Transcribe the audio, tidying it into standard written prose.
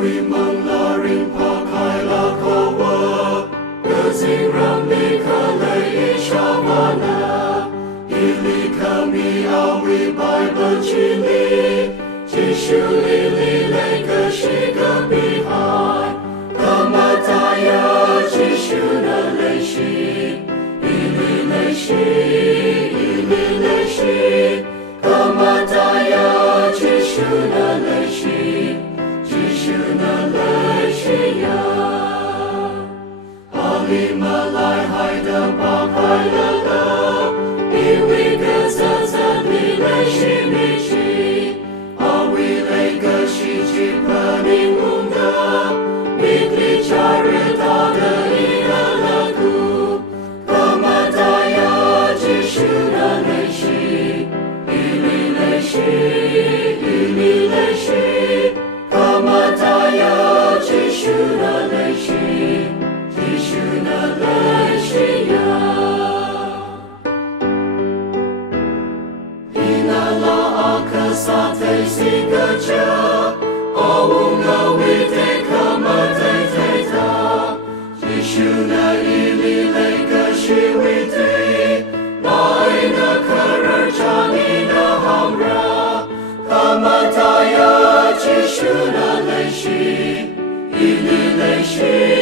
为蒙了人抛开了口我，各自让你可累一沙瓦那，一里可米奥为百本距离，继续里里累个是个比海，可马达呀继续的累西，一里累西，一里累西，可马达呀继续的累西。是那来西呀，阿里马来海的巴开了了，因为个色色的来西米奇，阿为来个西吉帕尼蒙的，米里加日达的伊拉拉古，卡马达呀吉是那来西，伊里来西，伊里来西。卡马达呀，继续那来西，继续那来西呀。伊那拉阿克萨特西格加，阿乌那维特卡马特特塔，继续那伊里来个西维特，那爱那克尔扎尼那ham拉，卡马达呀。继续那来西，一里来西。